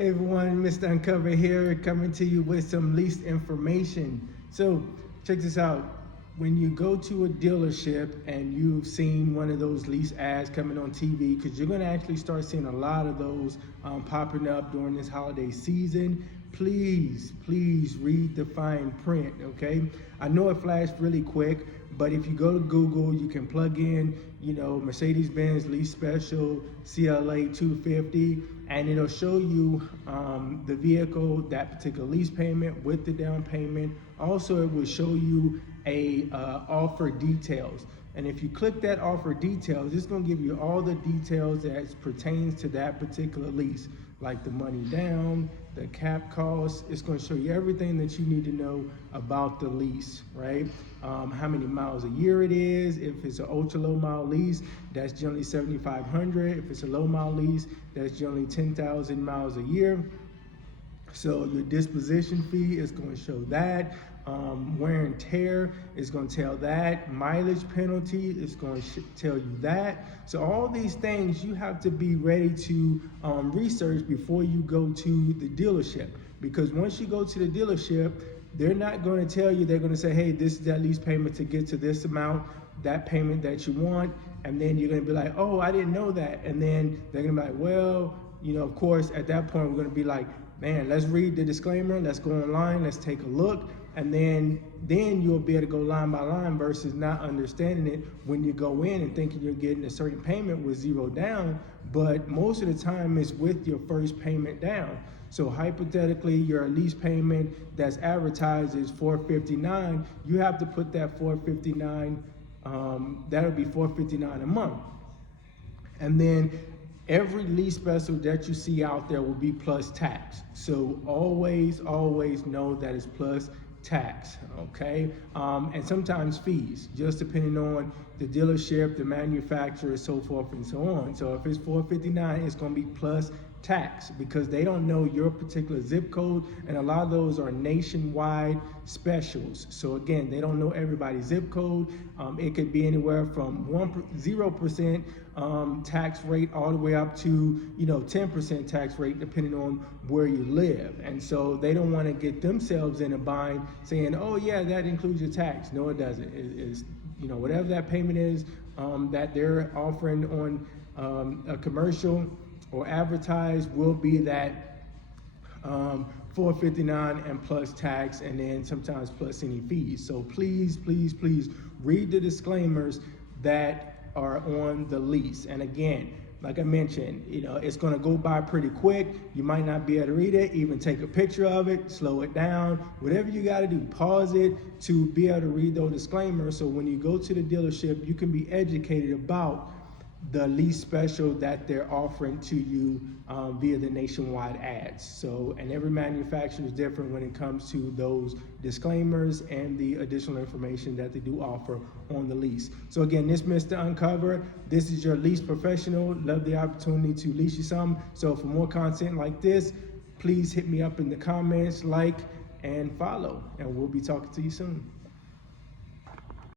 Hey everyone, Mr. Uncover here, coming to you with some lease information. So check this out. When you go to a dealership and you've seen one of those lease ads coming on TV, because you're going to actually start seeing a lot of those popping up during this holiday season, please read the fine print, okay? I know it flashed really quick, but if you go to Google, you can plug in, Mercedes-Benz lease special CLA 250, and it'll show you the vehicle, that particular lease payment with the down payment. Also, it will show you a offer details. And if you click that offer details, it's going to give you all the details that pertains to that particular lease, like the money down, the cap cost. It's going to show you everything that you need to know about the lease, right? How many miles a year it is. If it's an ultra low mile lease, that's generally 7,500. If it's a low mile lease, that's generally 10,000 miles a year. So your disposition fee is going to show that. Wear and tear is going to tell that. Mileage penalty is going to tell you that. So all these things you have to be ready to research before you go to the dealership. Because once you go to the dealership, they're not going to tell you, they're going to say, hey, this is that lease payment to get to this amount, that payment that you want. And then you're going to be like, oh, I didn't know that. And then they're going to be like, well, of course, at that point, we're going to be like, man, let's read the disclaimer, let's go online, let's take a look, and then you'll be able to go line by line versus not understanding it when you go in and thinking you're getting a certain payment with zero down, but most of the time it's with your first payment down. So hypothetically, your lease payment that's advertised is $459, you have to put that $459, that'll be $459 a month. And then every lease special that you see out there will be plus tax. So always know that it's plus tax, okay? And sometimes fees, just depending on the dealership, the manufacturer, so forth and so on. So if it's $459, it's gonna be plus tax because they don't know your particular zip code, and a lot of those are nationwide specials. So again, they don't know everybody's zip code. It could be anywhere from 0% tax rate all the way up to 10% tax rate depending on where you live. And so they don't want to get themselves in a bind saying, oh yeah, that includes your tax. No, it doesn't. It's whatever that payment is that they're offering on a commercial or advertised will be that $459 and plus tax, and then sometimes plus any fees. So please read the disclaimers that are on the lease. And again, like I mentioned, it's going to go by pretty quick. You might not be able to read it, even take a picture of it, slow it down, whatever you got to do, pause it to be able to read those disclaimers. So when you go to the dealership, you can be educated about the lease special that they're offering to you via the nationwide ads. So, and every manufacturer is different when it comes to those disclaimers and the additional information that they do offer on the lease. So again, this Mr. Uncover, this is your lease professional. Love the opportunity to lease you some. So for more content like this, please hit me up in the comments, like and follow, and we'll be talking to you soon.